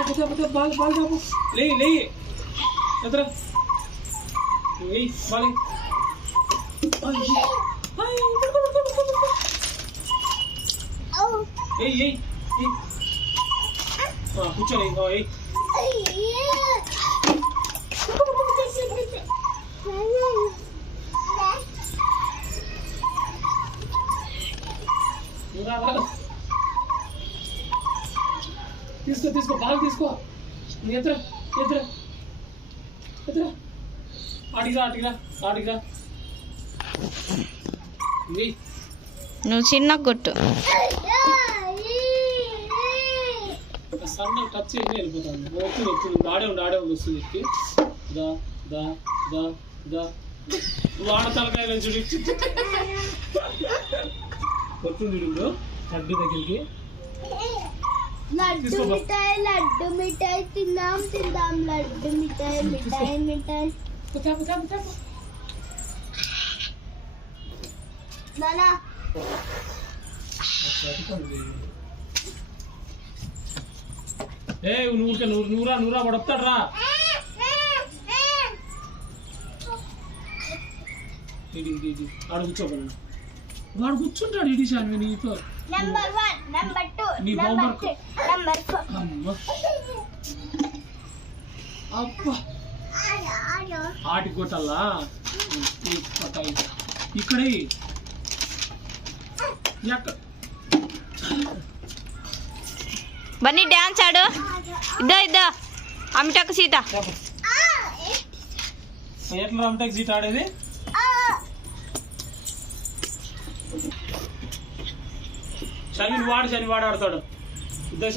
ball ball చాపు లేయి లేయి ఎదురా ఏయ్ ball ఏయ్ ఏయ్ కూర్చోని ఏయ్ తీసుకో తీసుకో బాగా తీసుకో ఎదురా ఎదురా ఎదురా ఆడిరా ఆడిరా ఆడిరా నువ్వు చిన్న కొట్టు సన్న టచ్ చేసి వెళ్ళిపోతాను వస్తుంది వస్తుంది ఆడే ఉండి వస్తుంది ఎక్కి దా దా దా దా వాడ తలకాయలు చూడు వస్తుంది చూడు చడ్డీ దగ్గరికి లడ్డు మిఠాయి తిందాం లడ్డు మిఠాయి నానా ఏ నూరా పడతాడు రా ఆడు కూర్చోబడి వాడు కూర్చుంటాడు ఇడి శాన్వి నీతో నంబర్ 1 నంబర్ 2 నీ నంబర్ 3 నంబర్ 4 అమ్మా అబ్బా ఆటి కొట్టాలా ఇక్కడ బన్నీ డాన్స్ ఆడు ఇద్దా అమిటకు సీత ఎట్లా అమిటకు సీట్ ఆడేది శని వాడు ఆడతాడు